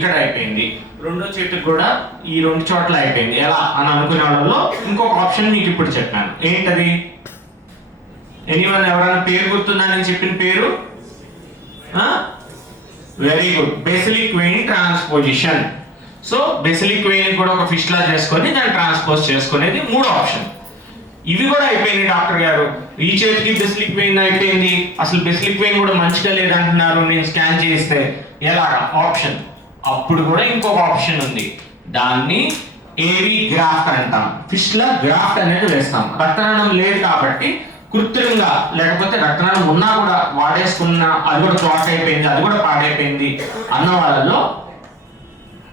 ఇక్కడ అయిపోయింది, రెండో చేతికి కూడా ఈ రెండు చోట్ల అయిపోయింది. ఎలా అని అనుకునే వాళ్ళలో ఇంకొక ఆప్షన్ మీకు ఇప్పుడు చెప్పాను. ఏంటది? ఎనీవన్ ఎవరైనా పేరు గుర్తుందా నేను చెప్పిన పేరు? Very good, basilic vein transposition. So basilic vein కూడా ఒక ఫిష్ లా చేసుకొని దాన్ని ట్రాన్స్పోజ్ చేసుకునేది మూడో ఆప్షన్. ఇవి కూడా అయిపోయింది డాక్టర్ గారు, ఈ చేతికి బేసిలిక్ వెయిన్ అయిపోయింది, అసలు బేసిలిక్ వెయిన్ కూడా మంచిగా లేదంటున్నారు, నేను స్కాన్ చేస్తే ఎలాగా ఆప్షన్? అప్పుడు కూడా ఇంకొక ఆప్షన్ ఉంది, దాన్ని ఏవి గ్రాఫ్ట్ అంటాం. ఫిష్ లా గ్రాఫ్ట్ అనేది వేస్తాం. రక్తనాళం లేదు కాబట్టి కృత్రిమంగా, లేకపోతే రక్తనాళం ఉన్నా కూడా వాడేసుకున్న అది కూడా క్లాట్ అయిపోయింది, అది కూడా పాడైపోయింది అన్న వాళ్ళలో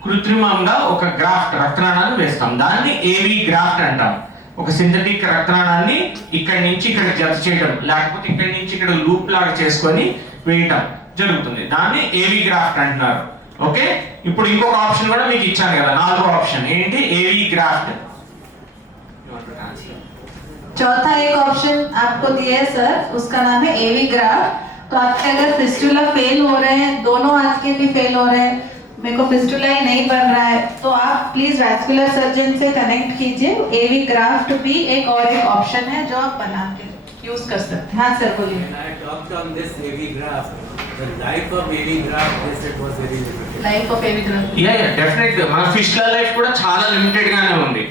కృత్రిమంగా ఒక గ్రాఫ్ట్ రక్తనాళాన్ని వేస్తాం. దాన్ని ఏవి గ్రాఫ్ట్ అంటాం. ఒక సింథటిక్ రక్తనాళాన్ని ఇక్కడి నుంచి ఇక్కడ జత చేయడం, లేకపోతే ఇక్కడి నుంచి ఇక్కడ లూప్ లాగా చేసుకొని వేయటం జరుగుతుంది. దాన్ని ఏవి గ్రాఫ్ట్ అంటున్నారు. ఓకే, ఇప్పుడు ఇంకొక ఆప్షన్ కూడా మీకు ఇచ్చాను కదా, నాలుగో ఆప్షన్ ఏంటి? ఏవి గ్రాఫ్ట్. चौथा एक ऑप्शन आपको दिया है सर, उसका नाम है एवी ग्राफ्ट. तो आपके अगर फिस्टुला फेल हो रहे हैं, दोनों हाथ के भी फेल हो रहे हैं, मेरे को फिस्टुला ही नहीं बन रहा है, तो आप प्लीज वैस्कुलर सर्जन से कनेक्ट कीजिए. एवी ग्राफ्ट भी एक और एक ऑप्शन है जो आप बना के यूज कर सकते हैं. हाँ सर बोलिए. I talked on this AV graft. The life of AV graft, they said, was very limited. Life of AV graft. Yeah definite గా మన ఫిష్ లా లైఫ్ కూడా చాలా లిమిటెడ్ గానే ఉంది.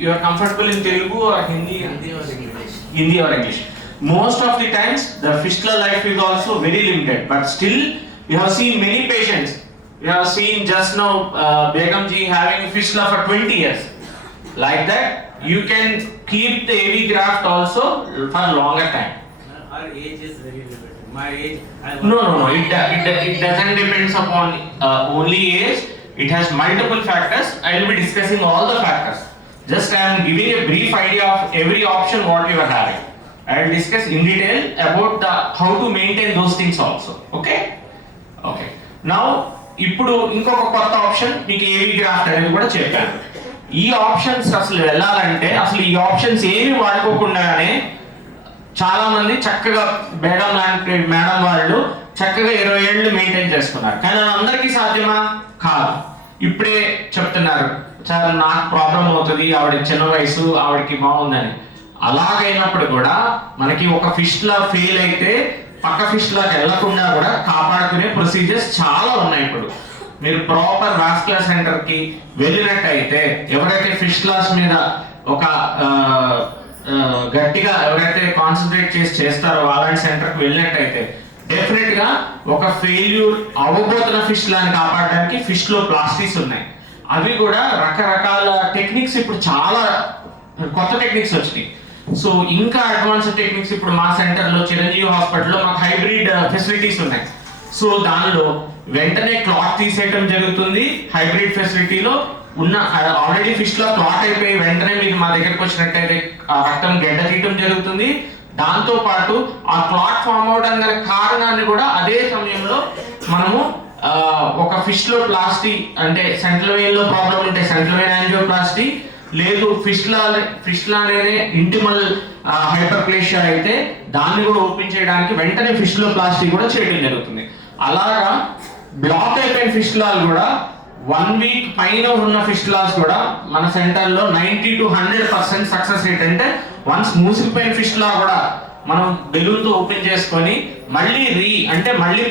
You are comfortable in Telugu or Hindi? Hindi or English. Most of the times the fistula life is also very limited, but still we have seen many patients. We have seen just now Begum ji having fistula for 20 years. Like that, you can keep the AV graft also for longer time. Our age is very limited. My age, No. It doesn't depends upon only age. It has multiple factors. I will be discussing all the factors. Just I am giving a brief idea of every option what you are having. I will discuss in detail about the how to maintain those things also. Okay. Now ఇప్పుడు ఇంకొక కొత్త option మీకు ఏవి graft అనేది కూడా చెప్పాను. ఈ options అసలు వెళ్ళాలంటే అసలు ఈ ఆప్షన్స్ ఏమి వాడుకోకుండానే చాలా మంది చక్కగా బేగం లాంటి మేడం వాళ్ళు చక్కగా 20 ఏళ్ళు మెయింటైన్ చేసుకున్నారు. కానీ అది అందరికీ సాధ్యమా? కాదు. ఇప్పుడే చెప్తున్నారు సార్ నాకు ప్రాబ్లం అవుతుంది, ఆవిడ చిన్న వయసు, ఆవిడకి బాగుందని. అలాగైనప్పుడు కూడా మనకి ఒక ఫిష్ లా ఫెయిల్ అయితే పక్క ఫిష్ లాకి వెళ్లకుండా కూడా కాపాడుకునే ప్రొసీజర్స్ చాలా ఉన్నాయి. ఇప్పుడు మీరు ప్రాపర్ వాస్కులర్ సెంటర్ కి వెళ్ళినట్టయితే, ఎవరైతే ఫిష్ లాస్ మీద ఒక గట్టిగా ఎవరైతే కాన్సన్ట్రేట్ చేసి చేస్తారో అలాంటి సెంటర్ కి వెళ్ళినట్టయితే డెఫినెట్ గా ఒక ఫెయిల్యూర్ అవ్వబోతున్న ఫిష్ లాని కాపాడడానికి ఫిష్ లో ప్లాస్టిక్స్ ఉన్నాయి. అవి కూడా రకరకాల టెక్నిక్స్, ఇప్పుడు చాలా కొత్త టెక్నిక్స్ వచ్చినాయి. సో ఇంకా అడ్వాన్స్ టెక్నిక్స్ ఇప్పుడు మా సెంటర్లో చిరంజీవి హాస్పిటల్లో మాకు హైబ్రిడ్ ఫెసిలిటీస్ ఉన్నాయి. సో దానిలో వెంటనే క్లాట్ తీసేయటం జరుగుతుంది. హైబ్రిడ్ ఫెసిలిటీలో ఉన్న ఆల్రెడీ ఫిష్ లో క్లాట్ అయిపోయి వెంటనే మీకు మా దగ్గరకు వచ్చినట్టయితే ఆ రక్తం గడ్డ తీయటం జరుగుతుంది. దాంతో పాటు ఆ క్లాట్ ఫామ్ అవడం గల కారణాన్ని కూడా అదే సమయంలో మనము ఒక ఫిష్ లో ప్లాస్టీ అంటే సెంట్రల్ వెయిన్ లో ప్రాబ్లం ఉంటే సెంట్రల్ వెయిన్ యాంజియోప్లాస్టీ, లేదు ఫిష్ లానే ఇంటిమల్ హైపర్ప్లేషియా అయితే దాన్ని కూడా ఓపెన్ చేయడానికి వెంటనే ఫిష్ లో ప్లాస్టీ కూడా చేయడం జరుగుతుంది. అలాగా బ్లాక్ అయిపోయిన ఫిష్ లాలు కూడా 1 వీక్ పైన ఉన్న ఫిష్ లాస్ కూడా మన సెంటర్లో 90 to 100% సక్సెస్ రేట్. అంటే వన్స్ మూసిపోయిన ఫిష్ లా కూడా మనం బెలూన్తో ఓపెన్ చేసుకొని మళ్ళీ మళ్ళీ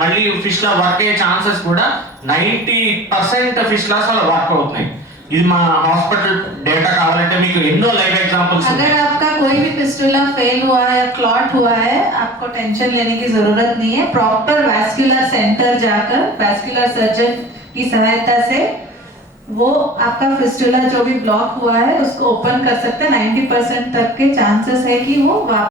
మళ్ళీ ఫిష్ లా వర్క్ అయ్యే ఛాన్సెస్ కూడా 90% ఫిష్ లాస్ వల్ల వర్క్ అవుతున్నాయి. ఇది మా హాస్పిటల్ డేటా కావాలంటే మీకు ఎన్నో లైవ్ ఎగ్జాంపుల్స్. अगर आपका कोई भी फिस्टुला फेल हुआ है या क्लॉट हुआ है, आपको टेंशन लेने की जरूरत नहीं है. प्रॉपर वैस्कुलर सेंटर जाकर वैस्कुलर सर्जन की सहायता से वो आपका फिस्टुला जो भी ब्लॉक हुआ है उसको ओपन कर सकते हैं. 90% तक के चांसेस है कि वो